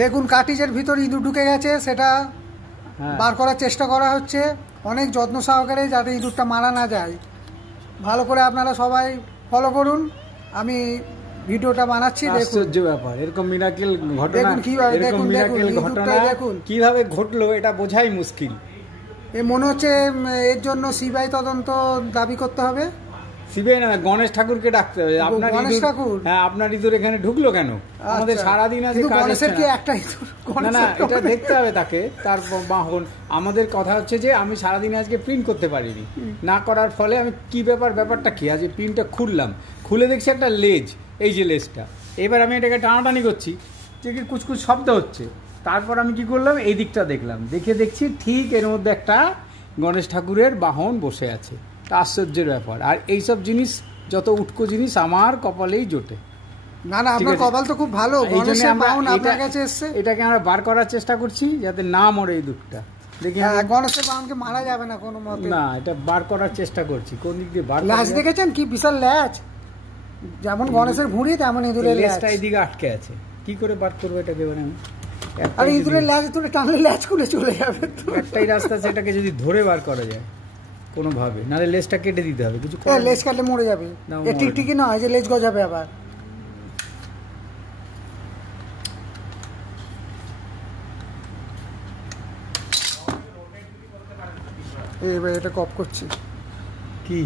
দেখুন কার্টিজের ভিতর ইঁদুর ঢুকে গেছে, সেটা বার করার চেষ্টা করা হচ্ছে অনেক যত্ন সহকারে, যাতে ইঁদুরটা মারা না যায়। ভালো করে আপনারা সবাই ফলো করুন, আমি ভিডিওটা বানাচ্ছি। আশ্চর্য ব্যাপার, এরকম মিরাকেল ঘটনা, এরকম মিরাকেল ঘটনা কিভাবে ঘটলো এটা বোঝাই মুশকিল। এ মনে হচ্ছে এর জন্য সিবিআই তদন্ত দাবি করতে হবে। সিবিআই না, গণেশ ঠাকুরকে ডাকতে হবে। আপনার গণেশ ঠাকুর? হ্যাঁ, আপনার ইঁদুর এখানে ঢুকলো কেন? আমাদের সারাদিন আজকে গণেশের কি একটা ইঁদুর? না না, এটা দেখতে হবে তাকে, তার বাহন। আমাদের কথা হচ্ছে যে আমি সারাদিন আজকে প্রিন্ট করতে পারিনি, না করার ফলে আমি কি ব্যাপারটা কি, আজ প্রিন্টটা খুললাম, খুলে দেখছি একটা লেজ, এই যে লেজটা। এবার আমি এটাকে টানাটানি করছি, যে কি কুচকুচ শব্দ হচ্ছে। তারপর আমি কি করলাম, এই দিকটা দেখলাম, দেখছি ঠিক এর মধ্যে একটা গণেশ ঠাকুরের বাহন বসে আছে। আশ্চর্যের ব্যাপার। আর এইসব জিনিস, যত উটকো জিনিস আমার কপালেই জোটে। না না, আপনার কপাল তো খুব ভালো, গণেশের বাহন আপনার কাছে এসেছে। এটাকে আমরা বার করার চেষ্টা করছি যাতে না মরে এই দুধটা। দেখি গণেশের বাহনকে মারা যাবে না কোনো মতে। না, এটা বার করার চেষ্টা করছি, কোন দিক দিয়ে বার। ল্যাজ দেখেছেন কি বিশাল ল্যাজ, যেমন গণেশের ভুঁড়ি তেমন ইঁদুরের ল্যাজটা এইদিকে আটকে আছে। কি করে বার করবো এটাকে? মানে আর ইঁদুরের ল্যাজ তুলে টানলে ল্যাজ খুলে চলে যাবে। একটাই রাস্তা, সেটাকে যদি ধরে বার করা যায় কোনোভাবে, নাহলে লেজটা কেটে দিতে হবে। কিছু লেজ কাটলে মরে যাবে, টিকটিকি নয় যে লেজ গজাবে আবার। এবার এটা কপ করছি কি